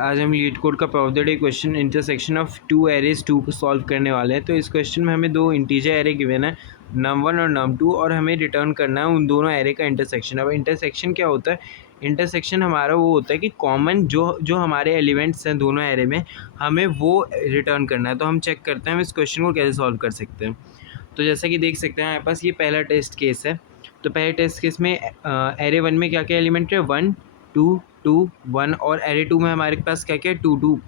आज हम LeetCode का problem the day question intersection of two arrays 2 को सॉल्व करने वाले हैं। तो इस क्वेश्चन में हमें दो इंटीजर एरे गिवन है num1 और num2 और हमें रिटर्न करना है उन दोनों एरे का इंटरसेक्शन। अब इंटरसेक्शन क्या होता है? इंटरसेक्शन हमारा वो होता है कि कॉमन जो हमारे एलिमेंट्स हैं दोनों एरे में, हमें वो रिटर्न करना है। तो हम चेक करते हैं हम इस क्वेश्चन को कैसे सॉल्व कर सकते हैं। तो जैसा कि देख सकते हैं हमारे पास ये पहला टेस्ट केस है। तो पहले टेस्ट केस में एरे 1 में क्या क्या एलिमेंट है, 1 2 2 1 और एरे 2 में हमारे पास क्या क्या है, 2 2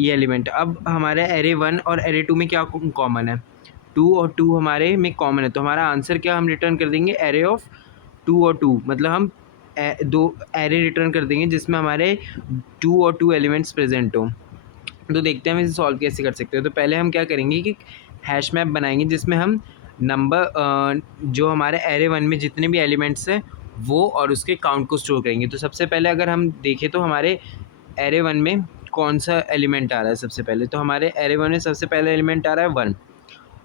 ये एलिमेंट। अब हमारे एरे 1 और एरे 2 में क्या कॉमन है, 2 और 2 हमारे में कॉमन है। तो हमारा आंसर क्या हम रिटर्न कर देंगे, एरे ऑफ 2 और 2, मतलब हम दो एरे रिटर्न कर देंगे जिसमें हमारे 2 और 2 एलिमेंट्स प्रेजेंट हो। तो देखते हैं हम इसे सॉल्व कैसे कर सकते हैं। तो पहले हम क्या करेंगे कि हैश मैप बनाएंगे जिसमें हम नंबर जो हमारे एरे 1 में जितने भी एलिमेंट्स हैं वो और उसके काउंट को स्टोर करेंगे। तो सबसे पहले अगर हम देखें तो हमारे एरे 1 में कौन सा एलिमेंट आ रहा है सबसे पहले, तो हमारे एरे 1 में सबसे पहले एलिमेंट आ रहा है 1।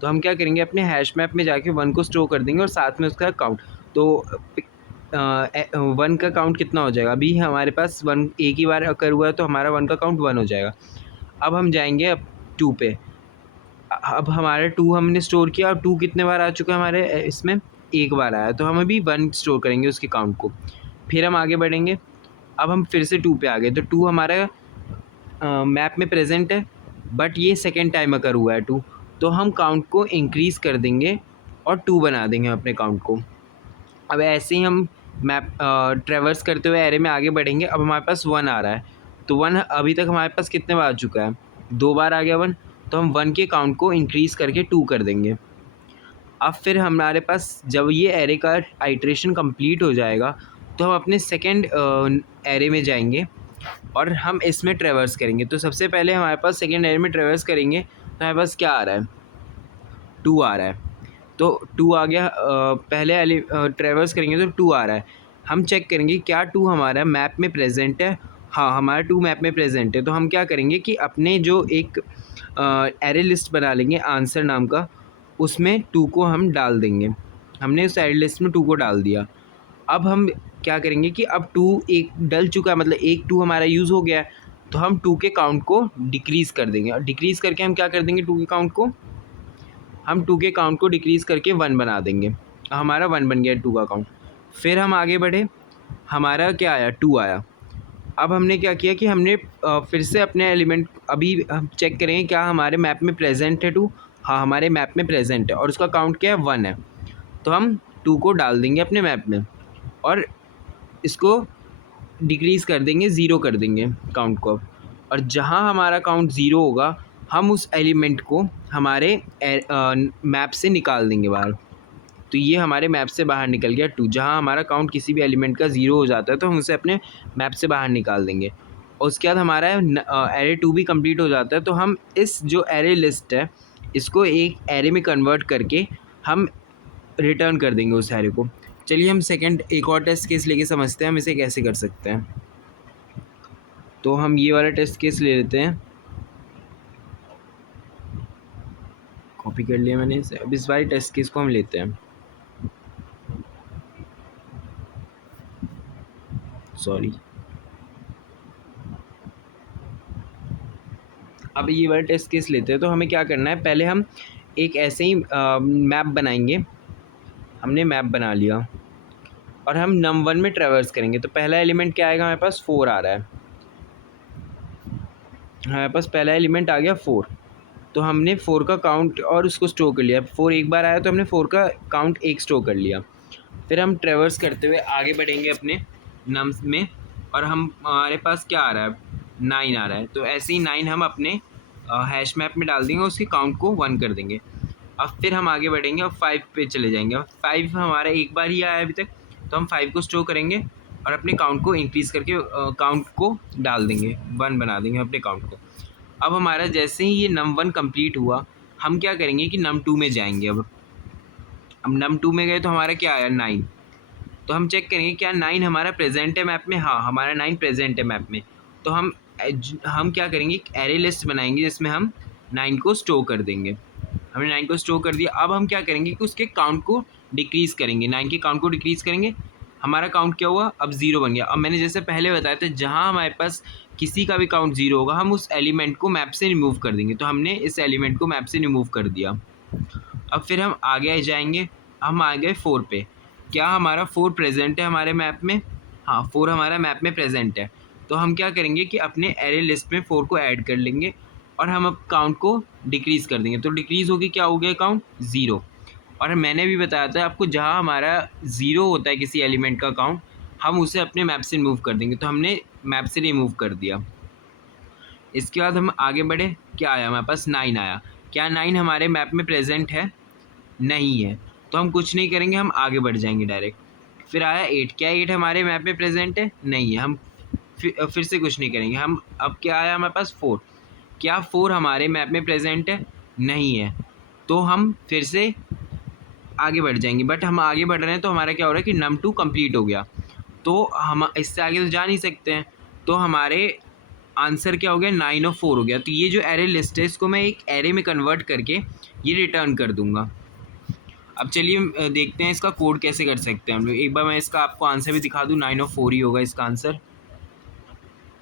तो हम क्या करेंगे, अपने हैश मैप में जाके 1 को स्टोर कर देंगे और साथ में उसका काउंट। तो 1 का काउंट कितना हो जाएगा, अभी हमारे पास 1 एक ही बार अकर हुआ है तो हमारा 1 का काउंट 1 हो जाएगा। अब हम जाएंगे अब 2 पे। अब हमारा 2 हमने स्टोर किया और 2 कितने बार आ चुका है हमारे इसमें, एक बार आया। तो हम अभी 1 स्टोर करेंगे उसके काउंट को, फिर हम आगे बढ़ेंगे। अब हम फिर से 2 पे आ गए। तो 2 हमारा मैप में प्रेजेंट है बट ये सेकेंड टाइम अकर हुआ है 2, तो हम काउंट को इंक्रीज़ कर देंगे और 2 बना देंगे अपने काउंट को। अब ऐसे ही हम मैप ट्रेवर्स करते हुए एरे में आगे बढ़ेंगे। अब हमारे पास 1 आ रहा है, तो 1 अभी तक हमारे पास कितने बार आ चुका है, 2 बार आ गया 1। तो हम 1 के काउंट को इंक्रीज़ करके 2 कर देंगे। अब फिर हमारे पास जब ये एरे का आइट्रेशन कंप्लीट हो जाएगा तो हम अपने सेकेंड एरे में जाएंगे और हम इसमें ट्रेवर्स करेंगे। तो सबसे पहले हमारे पास सेकेंड एरे में ट्रेवर्स करेंगे तो हमारे पास क्या आ रहा है, 2 आ रहा है। तो 2 आ गया, पहले ट्रेवर्स करेंगे तो 2 आ रहा है। हम चेक करेंगे क्या 2 हमारा मैप में प्रेजेंट है। हाँ, हमारा 2 मैप में प्रेजेंट है। तो हम क्या करेंगे कि अपने जो एक एरे लिस्ट बना लेंगे आंसर नाम का, उसमें 2 को हम डाल देंगे। हमने उस एरे लिस्ट में 2 को डाल दिया। अब हम क्या करेंगे कि अब 2 एक डल चुका है, मतलब एक 2 हमारा यूज़ हो गया है, तो हम 2 के काउंट को डिक्रीज़ कर देंगे। और डिक्रीज़ करके हम क्या कर देंगे, 2 के काउंट को हम 2 के काउंट को डिक्रीज़ करके 1 बना देंगे। हमारा 1 बन गया 2 का काउंट। फिर हम आगे बढ़े, हमारा क्या आया, 2 आया। अब हमने क्या किया कि हमने फिर से अपने एलिमेंट अभी हम चेक करेंगे क्या हमारे मैप में प्रेजेंट है 2। हाँ, हमारे मैप में प्रेजेंट है और उसका काउंट क्या है, 1 है। तो हम 2 को डाल देंगे अपने मैप में और इसको डिक्रीज़ कर देंगे, 0 कर देंगे काउंट को। और जहाँ हमारा काउंट 0 होगा हम उस एलिमेंट को हमारे मैप से निकाल देंगे बाहर। तो ये हमारे मैप से बाहर निकल गया 2। जहाँ हमारा काउंट किसी भी एलिमेंट का 0 हो जाता है तो हम उसे अपने मैप से बाहर निकाल देंगे। और उसके बाद हमारा एरे 2 भी कंप्लीट हो जाता है। तो हम इस जो एरे लिस्ट है इसको एक एरे में कन्वर्ट करके हम रिटर्न कर देंगे उस एरे को। चलिए हम सेकंड एक और टेस्ट केस लेके समझते हैं हम इसे कैसे कर सकते हैं। तो हम ये वाला टेस्ट केस ले लेते हैं, कॉपी कर लिया मैंने इसे। अब इस वाले टेस्ट केस को हम लेते हैं, सॉरी। अब ये वाला टेस्ट केस लेते हैं। तो हमें क्या करना है, पहले हम एक ऐसे ही मैप बनाएंगे। हमने मैप बना लिया और हम num1 में ट्रेवर्स करेंगे। तो पहला एलिमेंट क्या आएगा, हमारे पास 4 आ रहा है। हमारे पास पहला एलिमेंट आ गया 4। तो हमने 4 का काउंट और उसको स्टोर कर लिया। 4 एक बार आया तो हमने 4 का काउंट 1 स्टोर कर लिया। फिर हम ट्रेवर्स करते हुए आगे बढ़ेंगे अपने नम्स में और हमारे पास क्या आ रहा है, 9 आ रहा है। तो ऐसे ही 9 हम अपने हैश मैप में डाल देंगे, उसके काउंट को 1 कर देंगे। अब फिर हम आगे बढ़ेंगे और 5 पे चले जाएंगे। अब 5 हमारा एक बार ही आया अभी तक, तो हम 5 को स्टोर करेंगे और अपने काउंट को इंक्रीज़ करके काउंट को डाल देंगे, 1 बना देंगे अपने काउंट को। अब हमारा जैसे ही ये num1 कंप्लीट हुआ हम क्या करेंगे कि num2 में जाएंगे। अब num2 में गए तो हमारा क्या आया, 9। तो हम चेक करेंगे क्या 9 हमारा प्रेजेंट है मैप में। हाँ, हमारा 9 प्रेजेंट है मैप में। तो हम क्या करेंगे, एक एरे लिस्ट बनाएंगे जिसमें हम 9 को स्टोर कर देंगे। हमने 9 को स्टोर कर दिया। अब हम क्या करेंगे कि उसके काउंट को डिक्रीज़ करेंगे, 9 के काउंट को डिक्रीज़ करेंगे हमारा काउंट क्या हुआ, अब 0 बन गया। अब मैंने जैसे पहले बताया था, जहाँ हमारे पास किसी का भी काउंट 0 होगा हम उस एलिमेंट को मैप से रिमूव कर देंगे। तो हमने इस एलिमेंट को मैप से रिमूव कर दिया। अब फिर हम आगे जाएंगे, हम आ गए 4 पे। क्या हमारा 4 प्रेजेंट है हमारे मैप में? हाँ, 4 हमारा मैप में प्रेजेंट है। तो हम क्या करेंगे कि अपने एरे लिस्ट में 4 को ऐड कर लेंगे और हम अब काउंट को डिक्रीज़ कर देंगे। तो डिक्रीज़ होगी, क्या हो गया काउंट 0। और मैंने भी बताया था आपको, जहाँ हमारा 0 होता है किसी एलिमेंट का काउंट, हम उसे अपने मैप से रिमूव कर देंगे। तो हमने मैप से रिमूव कर दिया। इसके बाद हम आगे बढ़े, क्या आया हमारे पास 9 आया। क्या 9 हमारे मैप में प्रेजेंट है? नहीं है। तो हम कुछ नहीं करेंगे, हम आगे बढ़ जाएंगे डायरेक्ट। फिर आया 8। क्या 8 हमारे मैप में प्रेजेंट है? नहीं है। हम फिर से कुछ नहीं करेंगे। हम अब क्या आया हमारे पास 4। क्या 4 हमारे मैप में प्रेजेंट है? नहीं है। तो हम फिर से आगे बढ़ जाएंगे। बट हम आगे बढ़ रहे हैं तो हमारा क्या हो रहा है कि num2 कंप्लीट हो गया। तो हम इससे आगे तो जा नहीं सकते हैं। तो हमारे आंसर क्या हो गया, 9 और 4 हो गया। तो ये जो एरे लिस्ट है इसको मैं एक एरे में कन्वर्ट करके ये रिटर्न कर दूंगा। अब चलिए देखते हैं इसका कोड कैसे कर सकते हैं हम लोग। एक बार मैं इसका आपको आंसर भी दिखा दूँ। 9 और 4 ही होगा इसका आंसर।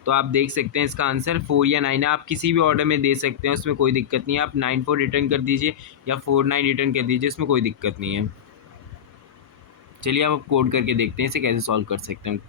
तो आप देख सकते हैं इसका आंसर 4 या 9 है। आप किसी भी ऑर्डर में दे सकते हैं, उसमें कोई दिक्कत नहीं है। आप 9 4 रिटर्न कर दीजिए या 4 9 रिटर्न कर दीजिए, उसमें कोई दिक्कत नहीं है। चलिए अब कोड करके देखते हैं इसे कैसे सॉल्व कर सकते हैं।